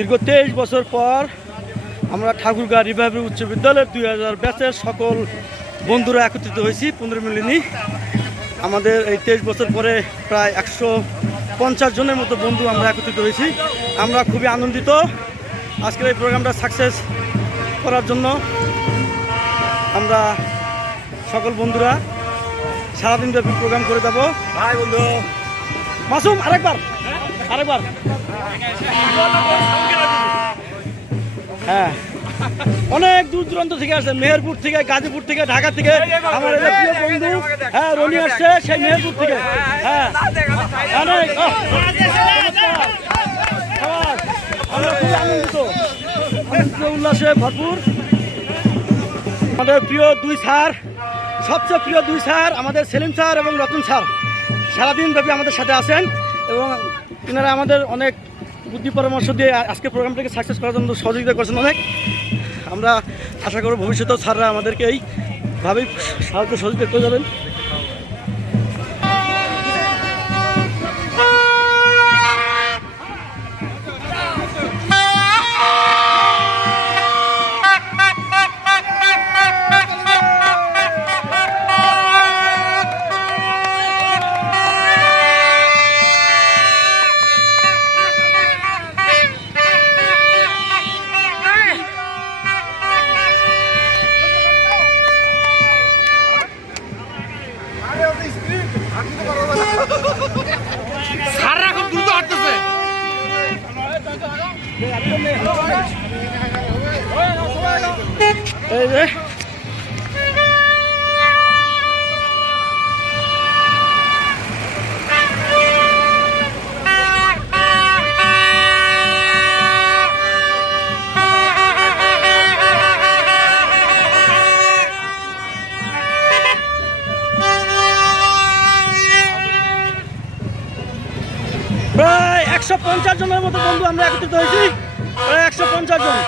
দীর্ঘ 23 বছর পর আমরা ঠাকুরগাঁ রিভাইভাল উচ্চ বিদ্যালয়ের 2000 ব্যাচের সকল বন্ধুরা একত্রিত হয়েছি 15 মিলিনি। আমাদের এই 23 বছর পরে প্রায় 150 জনের মতো বন্ধু আমরা একত্রিত হয়েছি। আমরা খুবই আনন্দিত আজকের এই প্রোগ্রামটা সাকসেস করার জন্য। আমরা সকল বন্ধুরা সারাদিন ব্যাপী প্রোগ্রাম করে যাবো। ভাই বন্ধু মাসুম আরেকবার হ্যাঁ, অনেক দূর দূরান্ত থেকে আসছে, মেহেরপুর থেকে, গাজীপুর থেকে, ঢাকা থেকে। আমার প্রিয় বন্ধু হ্যাঁ রনি আসছে সেই মেহেরপুর থেকে। হ্যাঁ অনেক আমরা খুবই আনন্দিত, উল্লাসে ভরপুর। আমাদের প্রিয় দুই স্যার, সবচেয়ে প্রিয় দুই স্যার আমাদের সেলিম স্যার এবং রতন স্যার সারাদিন ব্যাপী আমাদের সাথে আছেন এবং তিনারা আমাদের অনেক বুদ্ধি পরামর্শ দিয়ে আজকে প্রোগ্রামটাকে সাকসেস করার জন্য সহযোগিতা করছেন অনেক। আমরা আশা করব ভবিষ্যতেও স্যাররা আমাদেরকে এইভাবেই সাহায্য সহযোগিতা করে যাবেন। সারা খুব দ্রুত হাঁটতেছে। এই যে প্রায় 150 জনের মতো বন্ধু আমরা একত্রিত হয়েছি, প্রায় 150 জন।